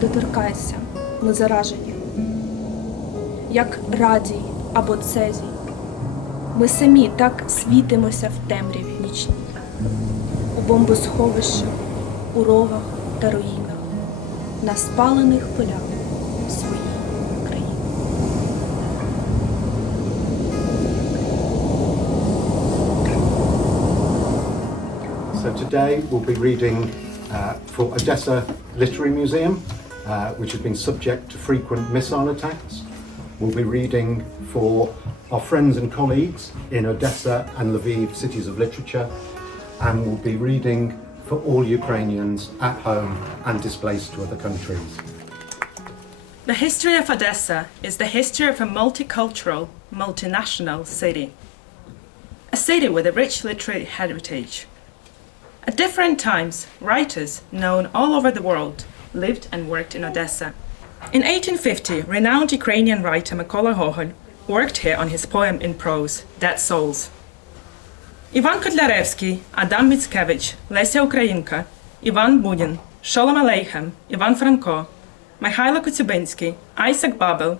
доторкайся, ми заражені. Як радій або цезій, ми самі так світимося в темряві нічній, у бомбосховищах, у ровах та руїнах, на спалених полях своїй країни. So today we'll be reading for Odesa Literature Museum, which has been subject to frequent missile attacks. We'll be reading for our friends and colleagues in Odesa and Lviv Cities of Literature, and we'll be reading for all Ukrainians at home and displaced to other countries. The history of Odesa is the history of a multicultural, multinational city. A city with a rich literary heritage. At different times, writers known all over the world lived and worked in Odesa. In 1850, renowned Ukrainian writer Mykola Гоголь worked here on his poem in prose, Dead Souls. Іван Котляревський, Адам Міцкевич, Леся Українка, Іван Бунін, Шолом Алейхем, Іван Франко, Михайло Коцюбинський, Айсак Бабел,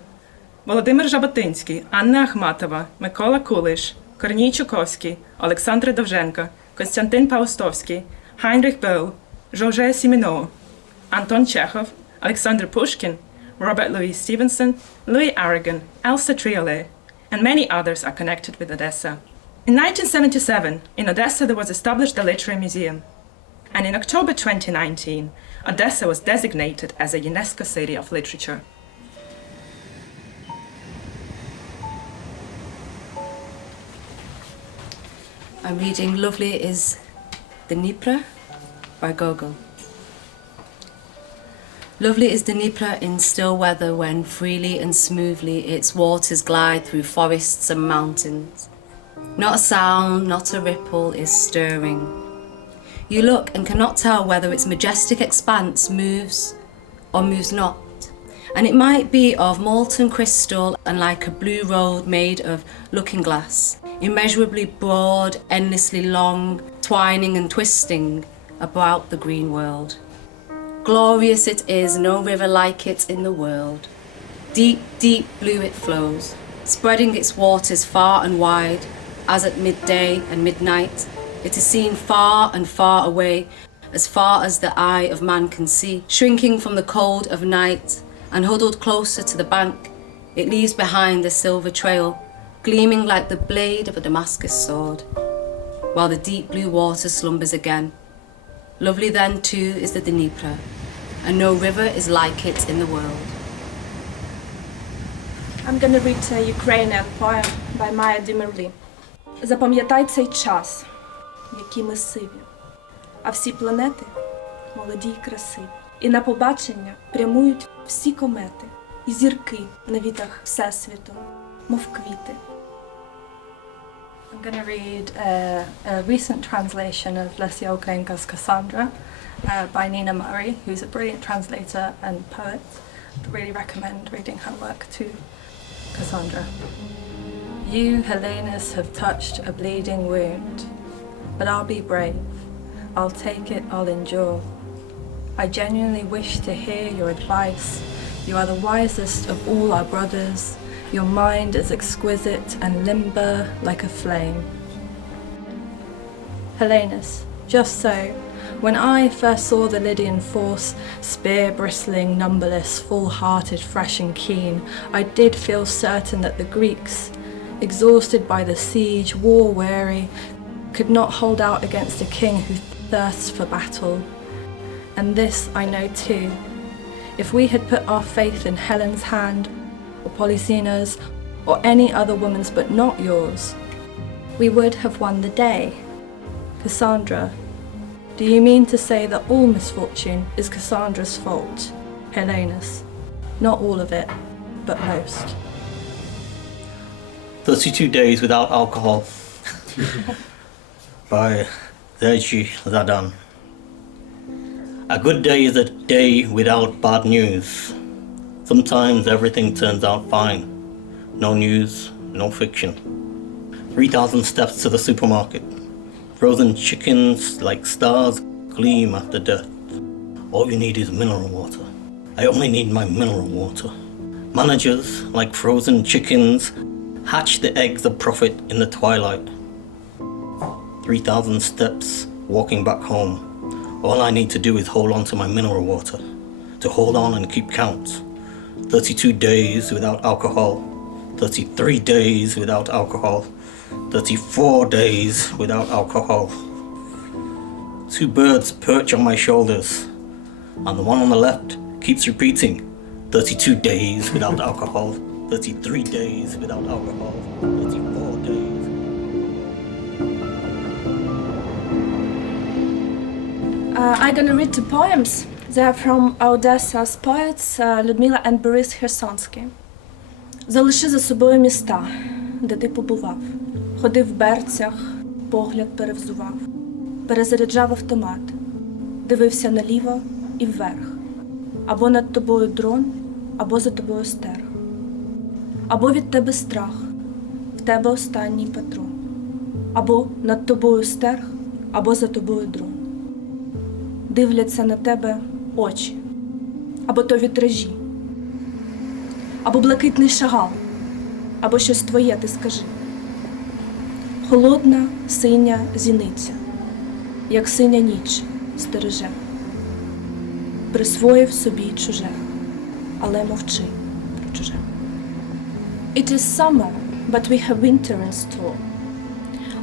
Володимир Жаботинський, Анна Ахматова, Микола Кулиш, Корній Чуковський, Олександр Довженко, Костянтин Паустовський, Хайнрих Бöll, Жорже Сіміно, Антон Чехов, Alexander Pushkin, Robert Louis Stevenson, Louis Aragon, Elsa Triolet, and many others are connected with Odesa. In 1977, in Odesa there was established the Literary Museum, and in October 2019, Odesa was designated as a UNESCO City of Literature. I'm reading Lovely is the Dnieper by Gogol. Lovely is the Dnieper in still weather when freely and smoothly its waters glide through forests and mountains. Not a sound, not a ripple is stirring. You look and cannot tell whether its majestic expanse moves or moves not. And it might be of molten crystal and like a blue road made of looking glass, immeasurably broad, endlessly long, twining and twisting about the green world. Glorious it is, no river like it in the world. Deep, deep blue it flows, spreading its waters far and wide, as at midday and midnight. It is seen far and far away, as far as the eye of man can see, shrinking from the cold of night, and huddled closer to the bank, it leaves behind a silver trail, gleaming like the blade of a Damascus sword, while the deep blue water slumbers again. Lovely then too is the Dnieper, and no river is like it in the world. I'm gonna read a Ukrainian poem by Maya Dimerli. Запам'ятай цей час, які ми сиві, а всі планети молоді й красиві. І на побачення прямують всі комети, і зірки на вітах Всесвіту, мов квіти. I'm going to read a recent translation of Lesia Ukrainka's Cassandra by Nina Murray, who's a brilliant translator and poet. I'd really recommend reading her work too. Cassandra. You, Helenus, have touched a bleeding wound, but I'll be brave. I'll take it, I'll endure. I genuinely wish to hear your advice. You are the wisest of all our brothers. Your mind is exquisite and limber like a flame. Helenus, just so, when I first saw the Lydian force, spear-bristling, numberless, full-hearted, fresh and keen, I did feel certain that the Greeks, exhausted by the siege, war-weary, could not hold out against a king who thirsts for battle. And this I know too. If we had put our faith in Helen's hand, or Polyxena's, or any other woman's but not yours, we would have won the day. Cassandra, do you mean to say that all misfortune is Cassandra's fault? Helenus, not all of it, but most. 32 Days Without Alcohol by Sergei Zadan. A good day is a day without bad news. Sometimes everything turns out fine. No news, no fiction. 3,000 steps to the supermarket. Frozen chickens like stars gleam after death. All you need is mineral water. I only need my mineral water. Managers, like frozen chickens, hatch the eggs of profit in the twilight. 3,000 steps walking back home. All I need to do is hold on to my mineral water, to hold on and keep count. 32 days without alcohol, 33 days without alcohol, 34 days without alcohol. 2 birds perch on my shoulders, and the one on the left keeps repeating, 32 days without alcohol, 33 days without alcohol, 34 days. I'm gonna read 2 poems. They are from Odesa's poets Людмила and Борис Херсонський. Залиши за собою міста, де ти побував. Ходив в берцях, погляд перевзував. Перезаряджав автомат, дивився наліво і вверх. Або над тобою дрон, або за тобою стерг. Або від тебе страх, в тебе останній патрон. Або над тобою стерг, або за тобою дрон. Дивляться на тебе очі, або то вітражі, або блакитний шагал, або щось твоє, ти скажи. Холодна, синя зіниця, як синя ніч стереже. Присвоїв собі чуже, але мовчи про чуже. It is summer, but we have winter in store.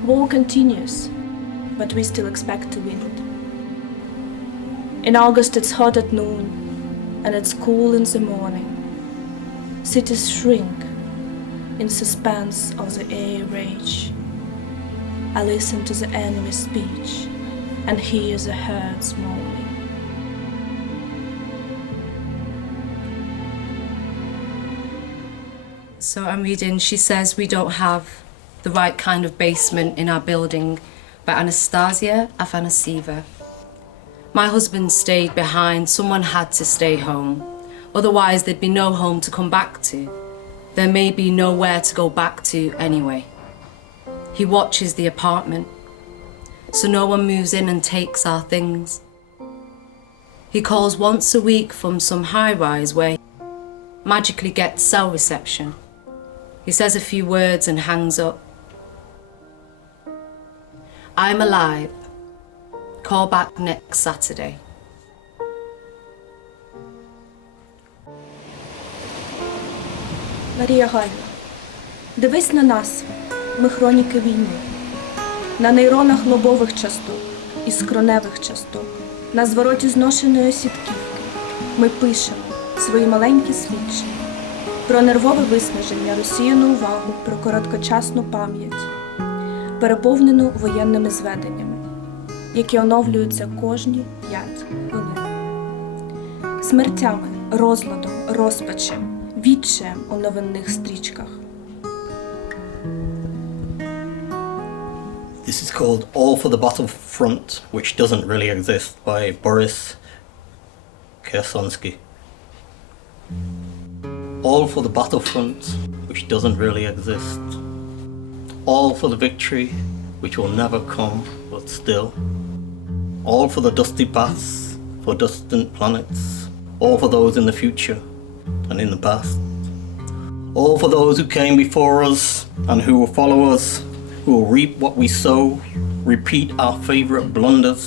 War continues, but we still expect to win it. In August it's hot at noon, and it's cool in the morning. Cities shrink in suspense of the air rage. I listen to the enemy's speech and hear the herds mourning. So I'm reading, she says we don't have the right kind of basement in our building by Anastasia Afanasieva. My husband stayed behind, someone had to stay home. Otherwise there'd be no home to come back to. There may be nowhere to go back to anyway. He watches the apartment, so no one moves in and takes our things. He calls once a week from some high-rise where he magically gets cell reception. He says a few words and hangs up. I'm alive. Call back next Saturday. Марія Гайна, дивись на нас, ми хроніки війни. На нейронах лобових частот і скроневих частот, на звороті зношеної сітківки ми пишемо свої маленькі свідчення про нервове виснаження, розсіяну увагу, про короткочасну пам'ять, переповнену воєнними зведеннями, які оновлюються кожні 5 хвилин. Смертями, розладом, розпачем, відчаєм у новинних стрічках. This is called All for the Battlefront, which doesn't really exist, by Boris Kersonsky. All for the battlefront, which doesn't really exist. All for the victory, which will never come, but still. All for the dusty paths, for distant planets. All for those in the future and in the past. All for those who came before us and who will follow us, who will reap what we sow, repeat our favourite blunders,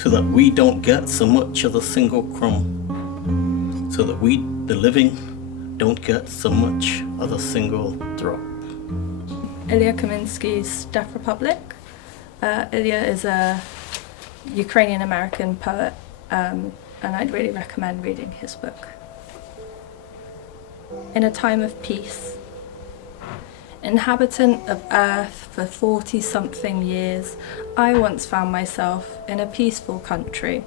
so that we don't get so much as a single crumb, so that we, the living, don't get so much as a single drop. Ilya Kaminsky's Deaf Republic. Ilya is a Ukrainian-American poet, and I'd really recommend reading his book. In a time of peace, inhabitant of Earth for 40-something years, I once found myself in a peaceful country.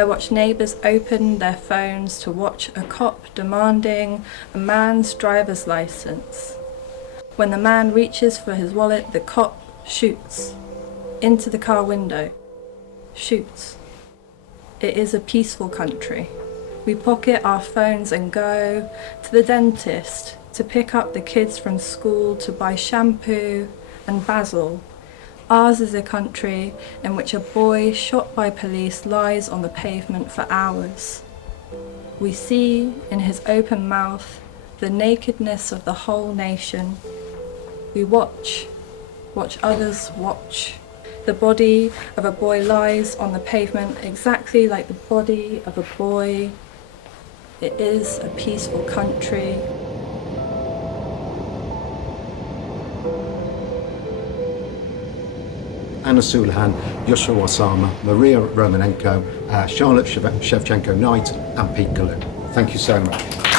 I watched neighbours open their phones to watch a cop demanding a man's driver's licence. When the man reaches for his wallet, the cop shoots into the car window. Shoots. It is a peaceful country. We pocket our phones and go to the dentist, to pick up the kids from school, to buy shampoo and basil. Ours is a country in which a boy shot by police lies on the pavement for hours. We see in his open mouth the nakedness of the whole nation. We watch others watch. The body of a boy lies on the pavement exactly like the body of a boy. It is a peaceful country. Anna Sulihan, Yusra Warsama, Maria Romanenko, Charlotte Shevchenko Knight and Pete Kalu. Thank you so much.